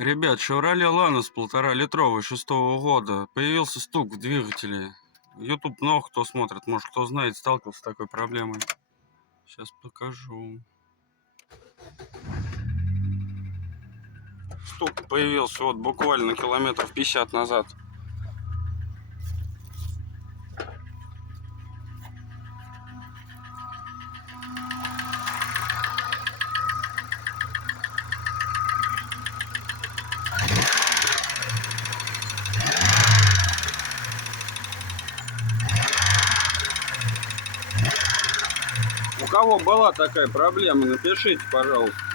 Ребят, Chevrolet Lanos 1,5-литровый 6-го года. Появился стук в двигателе. YouTube много кто смотрит, может кто знает, сталкивался с такой проблемой. Сейчас покажу. Стук появился вот буквально километров 50 назад. У кого была такая проблема, напишите, пожалуйста.